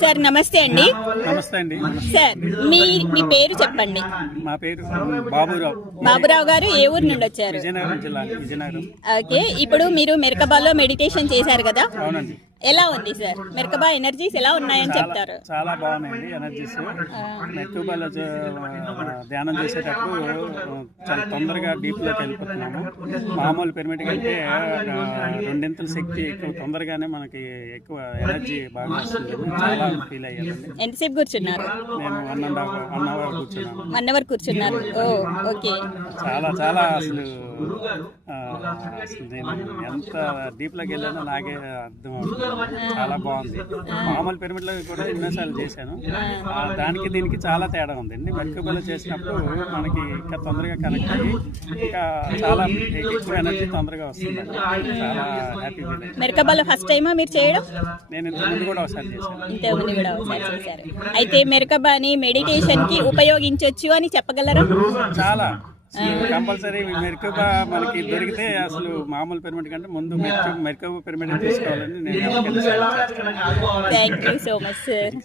Sir నమస్తే అండి. నమస్తే అండి. సార్ మీ పేరు చెప్పండి. మా పేరు బాబురావు. బాబురావు గారు ఏ ఊరు నుండి వచ్చారు? విజయనగరం జిల్లా, విజయనగరం. ఓకే, ఇప్పుడు మీరు మెరకబాలో మెడిటేషన్ చేశారు కదా, అవునండి. ఎలా ఉంది సార్? మెరకబా ఎనర్జీస్ ఎలా ఉన్నాయని చెప్తారు? చాలా బాగున్నాయండి ఎనర్జీస్. మెరకబాలో ధ్యానం చేసేటప్పుడు చాలా తొందరగా డీప్లోకి వెళ్ళిపోతున్నాము. మామూలు పిరమిడ్ కంటే రెండింతల శక్తి ఎక్కువ, తొందరగానే మనకి ఎక్కువ ఎనర్జీ బాగా వస్తుంది. చాలా ఫీల్ అయ్యానండి. ఎంతసేపు కూర్చున్నారు? నేను 1.5 అవర్ కూర్చున్నాను. 1 అవర్ కూర్చున్నారు. ఓ ఓకే. చాలా చాలా అసలు నేను ఎంత డీప్లోకి వెళ్ళానో నాకే అర్థం అవుతుంది. చాలా బాగుంది. మామూలు పిరమిడ్లో కూడా ఎన్నోసార్లు చేశాను. దానికి దీనికి చాలా తేడా ఉందండి. మెరకబాలో చేసినప్పుడు మనకి ఇంకా తొందరగా కనెక్ట్ అయ్యి ఇంకా చాలా ఎక్కువ ఎనర్జీ తొందరగా వస్తుంది. చాలా హ్యాపీ ఫీల్ అయ్యింది. మెరకబాలో ఫస్ట్ టైమా మీరు చేయడం? నేను ఇంతకుముందు కూడా ఒకసారి చేశాను. ఇంతకుముందు కూడా ఒకసారి చేశారు. అయితే మెరకబాని మెడిటేషన్ కి ఉపయోగించవచ్చు అని చెప్పగలరా? చాలా కంపల్సరీ మెరకబా మనకి దొరికితే అసలు మామూలు పిరమిడ్ కంటే ముందు మెరకబా పిరమిడ్ తీసుకోవాలని నేను thank you so much sir.